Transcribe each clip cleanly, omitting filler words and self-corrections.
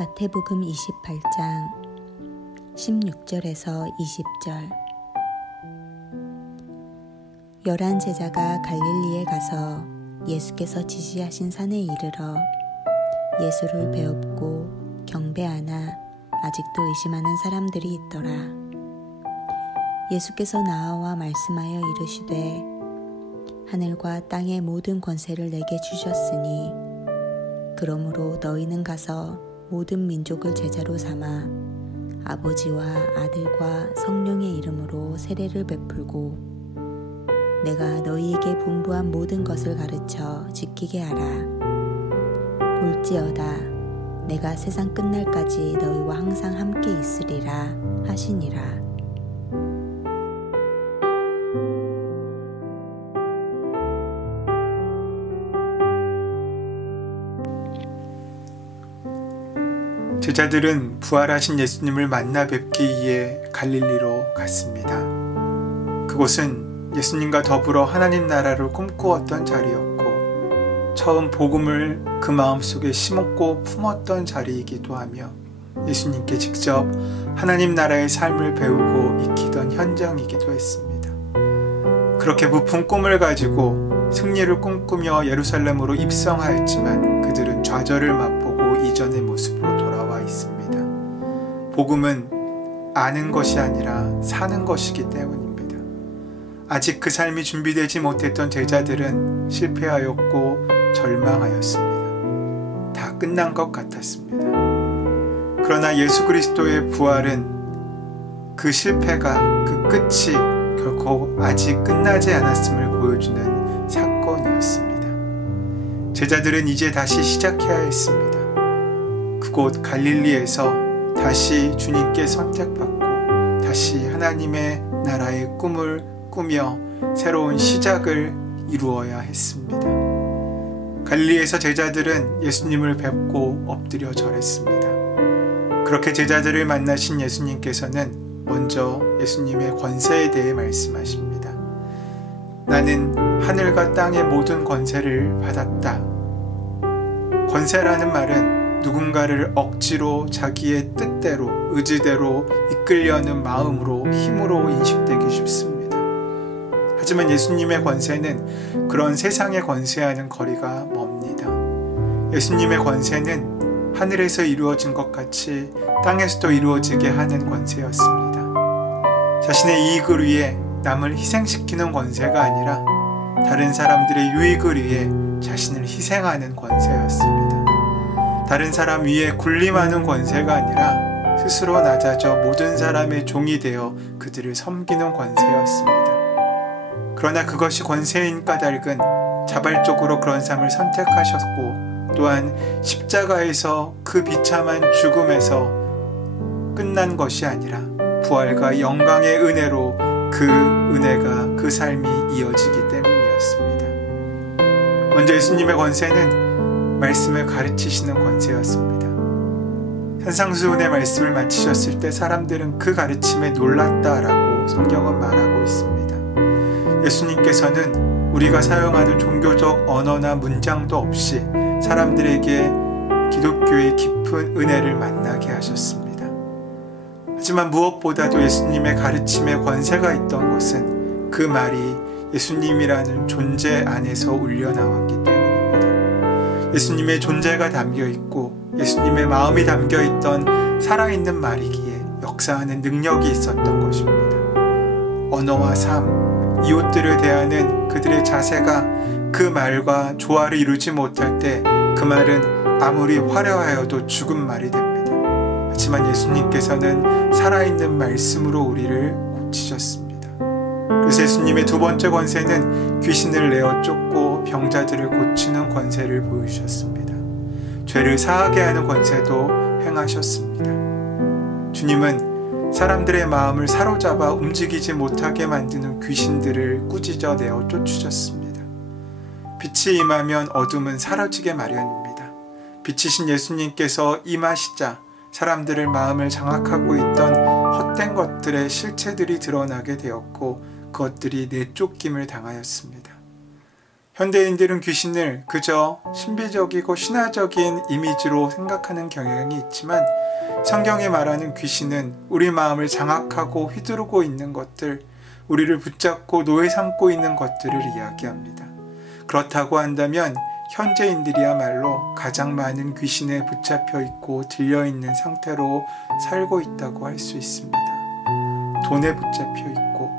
마태복음 28장 16절에서 20절. 11 제자가 갈릴리에 가서 예수께서 지시하신 산에 이르러 예수를 배웁고 경배하나 아직도 의심하는 사람들이 있더라. 예수께서 나와 말씀하여 이르시되 하늘과 땅의 모든 권세를 내게 주셨으니 그러므로 너희는 가서 모든 민족을 제자로 삼아 아버지와 아들과 성령의 이름으로 세례를 베풀고 내가 너희에게 분부한 모든 것을 가르쳐 지키게 하라. 볼지어다 내가 세상 끝날까지 너희와 항상 함께 있으리라 하시니라. 제자들은 부활하신 예수님을 만나 뵙기 위해 갈릴리로 갔습니다. 그곳은 예수님과 더불어 하나님 나라를 꿈꾸었던 자리였고 처음 복음을 그 마음속에 심었고 품었던 자리이기도 하며 예수님께 직접 하나님 나라의 삶을 배우고 익히던 현장이기도 했습니다. 그렇게 부푼 꿈을 가지고 승리를 꿈꾸며 예루살렘으로 입성하였지만 그들은 좌절을 맛보고 이전의 모습으로 돌아와 있습니다. 복음은 아는 것이 아니라 사는 것이기 때문입니다. 아직 그 삶이 준비되지 못했던 제자들은 실패하였고 절망하였습니다. 다 끝난 것 같았습니다. 그러나 예수 그리스도의 부활은 그 실패가 그 끝이 결코 아직 끝나지 않았음을 보여주는 사건이었습니다. 제자들은 이제 다시 시작해야 했습니다. 그곳 갈릴리에서 다시 주님께 선택받고 다시 하나님의 나라의 꿈을 꾸며 새로운 시작을 이루어야 했습니다. 갈릴리에서 제자들은 예수님을 뵙고 엎드려 절했습니다. 그렇게 제자들을 만나신 예수님께서는 먼저 예수님의 권세에 대해 말씀하십니다. 나는 하늘과 땅의 모든 권세를 받았다. 권세라는 말은 누군가를 억지로 자기의 뜻대로 의지대로 이끌려는 마음으로 힘으로 인식되기 쉽습니다. 하지만 예수님의 권세는 그런 세상의 권세와는 거리가 멉니다. 예수님의 권세는 하늘에서 이루어진 것 같이 땅에서도 이루어지게 하는 권세였습니다. 자신의 이익을 위해 남을 희생시키는 권세가 아니라 다른 사람들의 유익을 위해 자신을 희생하는 권세였습니다. 다른 사람 위에 군림하는 권세가 아니라 스스로 낮아져 모든 사람의 종이 되어 그들을 섬기는 권세였습니다. 그러나 그것이 권세인 까닭은 자발적으로 그런 삶을 선택하셨고 또한 십자가에서 그 비참한 죽음에서 끝난 것이 아니라 부활과 영광의 은혜로 그 은혜가 그 삶이 이어지기 때문이었습니다. 먼저 예수님의 권세는 말씀을 가르치시는 권세였습니다. 산상수훈의 말씀을 마치셨을 때 사람들은 그 가르침에 놀랐다라고 성경은 말하고 있습니다. 예수님께서는 우리가 사용하는 종교적 언어나 문장도 없이 사람들에게 기독교의 깊은 은혜를 만나게 하셨습니다. 하지만 무엇보다도 예수님의 가르침에 권세가 있던 것은 그 말이 예수님이라는 존재 안에서 울려나왔기 때문입니다. 예수님의 존재가 담겨있고 예수님의 마음이 담겨있던 살아있는 말이기에 역사하는 능력이 있었던 것입니다. 언어와 삶, 이웃들을 대하는 그들의 자세가 그 말과 조화를 이루지 못할 때 그 말은 아무리 화려하여도 죽은 말이 됩니다. 하지만 예수님께서는 살아있는 말씀으로 우리를 고치셨습니다. 그래서 예수님의 두 번째 권세는 귀신을 내어 쫓고 병자들을 고치는 권세를 보여주셨습니다. 죄를 사하게 하는 권세도 행하셨습니다. 주님은 사람들의 마음을 사로잡아 움직이지 못하게 만드는 귀신들을 꾸짖어 내어 쫓으셨습니다. 빛이 임하면 어둠은 사라지게 마련입니다. 빛이신 예수님께서 임하시자 사람들의 마음을 장악하고 있던 헛된 것들의 실체들이 드러나게 되었고 그것들이 내쫓김을 당하였습니다. 현대인들은 귀신을 그저 신비적이고 신화적인 이미지로 생각하는 경향이 있지만 성경이 말하는 귀신은 우리 마음을 장악하고 휘두르고 있는 것들, 우리를 붙잡고 노예 삼고 있는 것들을 이야기합니다. 그렇다고 한다면 현재인들이야말로 가장 많은 귀신에 붙잡혀 있고 들려있는 상태로 살고 있다고 할 수 있습니다. 돈에 붙잡혀 있고,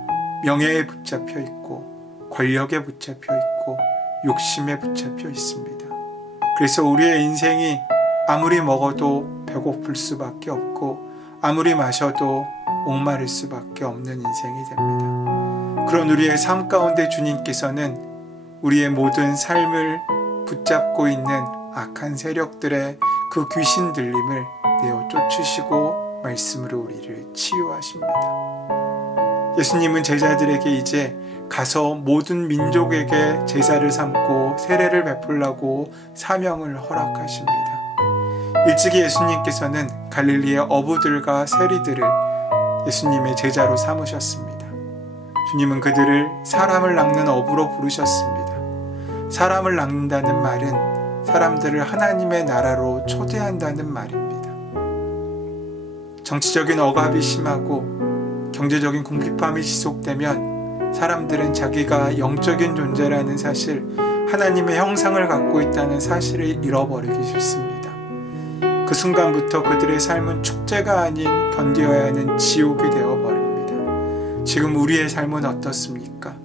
명예에 붙잡혀 있고, 권력에 붙잡혀 있고, 욕심에 붙잡혀 있습니다. 그래서 우리의 인생이 아무리 먹어도 배고플 수밖에 없고, 아무리 마셔도 목마를 수밖에 없는 인생이 됩니다. 그런 우리의 삶 가운데 주님께서는 우리의 모든 삶을 붙잡고 있는 악한 세력들의 그 귀신 들림을 내어 쫓으시고 말씀으로 우리를 치유하십니다. 예수님은 제자들에게 이제 가서 모든 민족에게 제자를 삼고 세례를 베풀라고 사명을 허락하십니다. 일찍이 예수님께서는 갈릴리의 어부들과 세리들을 예수님의 제자로 삼으셨습니다. 주님은 그들을 사람을 낚는 어부로 부르셨습니다. 사람을 낚는다는 말은 사람들을 하나님의 나라로 초대한다는 말입니다. 정치적인 억압이 심하고 경제적인 궁핍함이 지속되면 사람들은 자기가 영적인 존재라는 사실, 하나님의 형상을 갖고 있다는 사실을 잃어버리기 쉽습니다. 그 순간부터 그들의 삶은 축제가 아닌 견뎌야 하는 지옥이 되어버립니다. 지금 우리의 삶은 어떻습니까?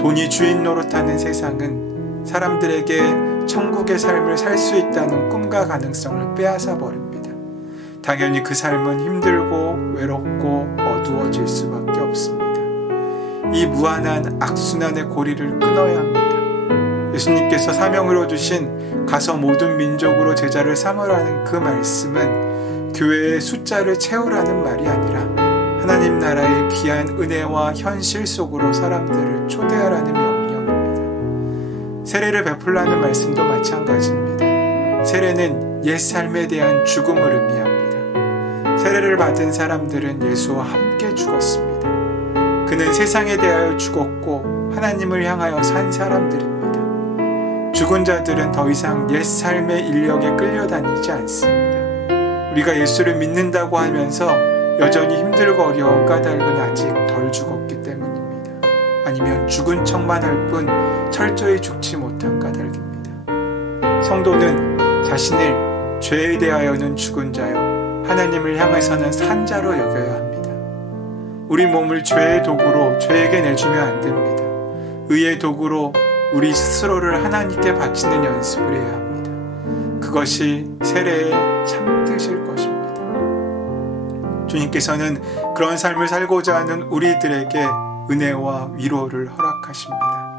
돈이 주인 노릇하는 세상은 사람들에게 천국의 삶을 살 수 있다는 꿈과 가능성을 빼앗아 버립니다. 당연히 그 삶은 힘들고 외롭고 어두워질 수밖에 없습니다. 이 무한한 악순환의 고리를 끊어야 합니다. 예수님께서 사명으로 주신 가서 모든 민족으로 제자를 삼으라는 그 말씀은 교회의 숫자를 채우라는 말이 아니라 하나님 나라의 귀한 은혜와 현실 속으로 사람들을 초대하라는 명령입니다. 세례를 베풀라는 말씀도 마찬가지입니다. 세례는 옛 삶에 대한 죽음을 의미합니다. 세례를 받은 사람들은 예수와 함께 죽었습니다. 그는 세상에 대하여 죽었고 하나님을 향하여 산 사람들입니다. 죽은 자들은 더 이상 옛 삶의 인력에 끌려다니지 않습니다. 우리가 예수를 믿는다고 하면서 여전히 힘들고 어려운 까닭은 아직 덜 죽었기 때문입니다. 아니면 죽은 척만 할 뿐 철저히 죽지 못한 까닭입니다. 성도는 자신을 죄에 대하여는 죽은 자요, 하나님을 향해서는 산 자로 여겨야 합니다. 우리 몸을 죄의 도구로 죄에게 내주면 안 됩니다. 의의 도구로 우리 스스로를 하나님께 바치는 연습을 해야 합니다. 그것이 세례의 참뜻일 것입니다. 주님께서는 그런 삶을 살고자 하는 우리들에게 은혜와 위로를 허락하십니다.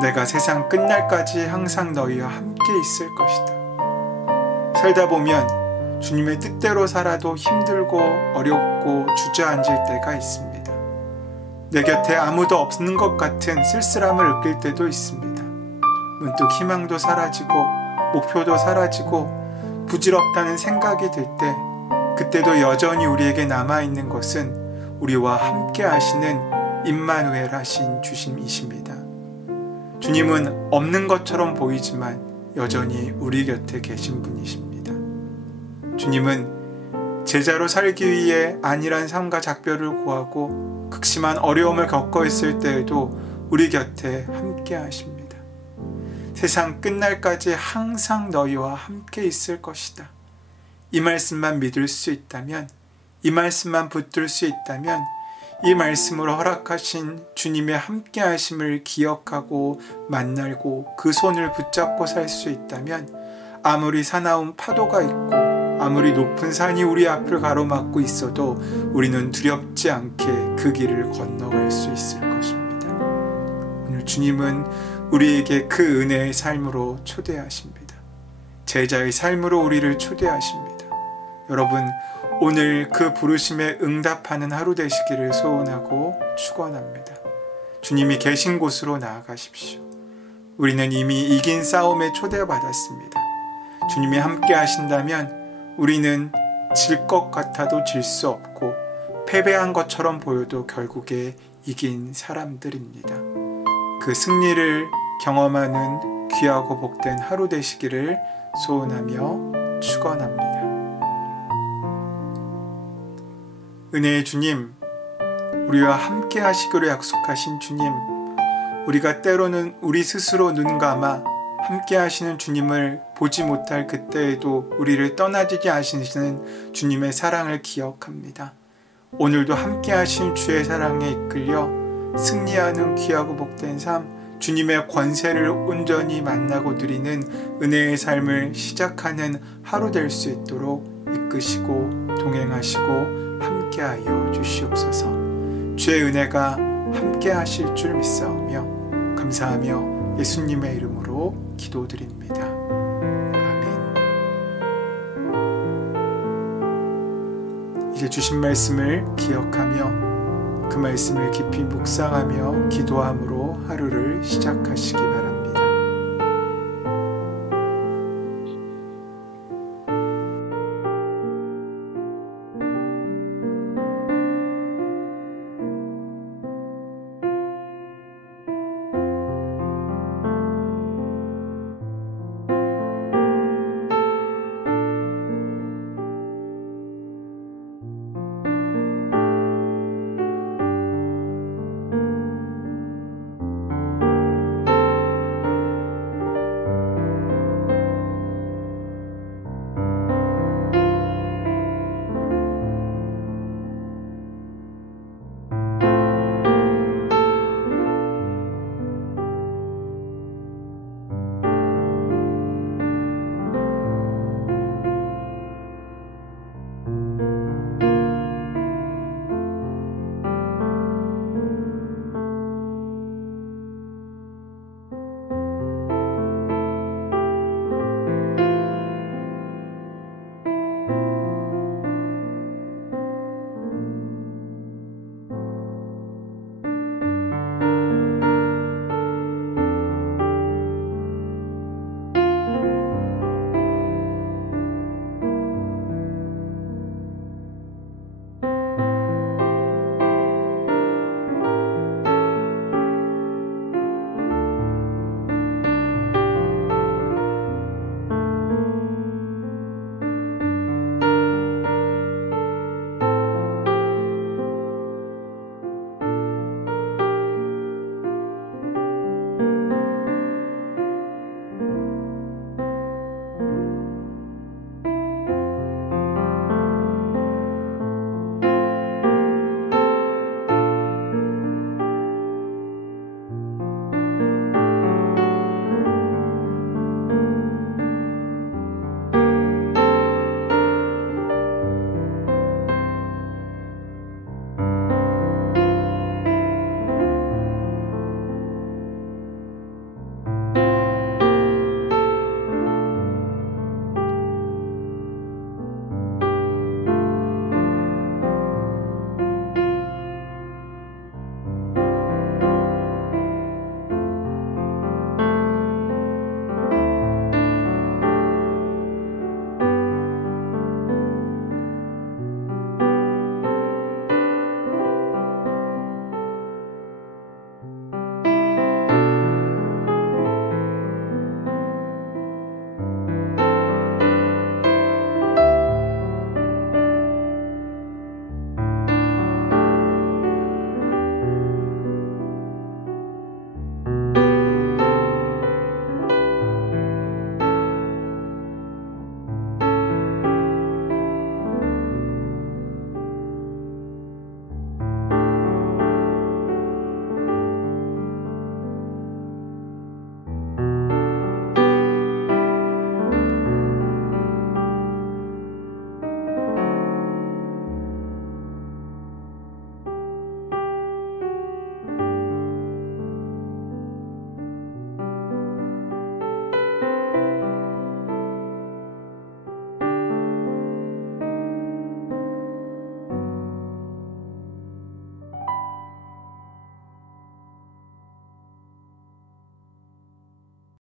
내가 세상 끝날까지 항상 너희와 함께 있을 것이다. 살다 보면 주님의 뜻대로 살아도 힘들고 어렵고 주저앉을 때가 있습니다. 내 곁에 아무도 없는 것 같은 쓸쓸함을 느낄 때도 있습니다. 문득 희망도 사라지고 목표도 사라지고 부질없다는 생각이 들 때, 그때도 여전히 우리에게 남아있는 것은 우리와 함께 하시는 임마누엘 하신 주님이십니다. 주님은 없는 것처럼 보이지만 여전히 우리 곁에 계신 분이십니다. 주님은 제자로 살기 위해 안일한 삶과 작별을 구하고 극심한 어려움을 겪어 있을 때에도 우리 곁에 함께 하십니다. 세상 끝날까지 항상 너희와 함께 있을 것이다. 이 말씀만 믿을 수 있다면, 이 말씀만 붙들 수 있다면, 이 말씀으로 허락하신 주님의 함께 하심을 기억하고 만나고 그 손을 붙잡고 살 수 있다면, 아무리 사나운 파도가 있고 아무리 높은 산이 우리 앞을 가로막고 있어도 우리는 두렵지 않게 그 길을 건너갈 수 있을 것입니다. 오늘 주님은 우리에게 그 은혜의 삶으로 초대하십니다. 제자의 삶으로 우리를 초대하십니다. 여러분, 오늘 그 부르심에 응답하는 하루 되시기를 소원하고 축원합니다. 주님이 계신 곳으로 나아가십시오. 우리는 이미 이긴 싸움에 초대받았습니다. 주님이 함께 하신다면 우리는 질 것 같아도 질 수 없고 패배한 것처럼 보여도 결국에 이긴 사람들입니다. 그 승리를 경험하는 귀하고 복된 하루 되시기를 소원하며 축원합니다. 은혜의 주님, 우리와 함께 하시기로 약속하신 주님, 우리가 때로는 우리 스스로 눈 감아 함께 하시는 주님을 보지 못할 그때에도 우리를 떠나지 않으시는 주님의 사랑을 기억합니다. 오늘도 함께 하신 주의 사랑에 이끌려 승리하는 귀하고 복된 삶, 주님의 권세를 온전히 만나고 누리는 은혜의 삶을 시작하는 하루 될 수 있도록 이끄시고 동행하시고 함께하여 주시옵소서. 주의 은혜가 함께 하실 줄 믿사오며 감사하며 예수님의 이름으로 기도드립니다. 아멘. 이제 주신 말씀을 기억하며 그 말씀을 깊이 묵상하며 기도함으로 하루를 시작하시기 바랍니다.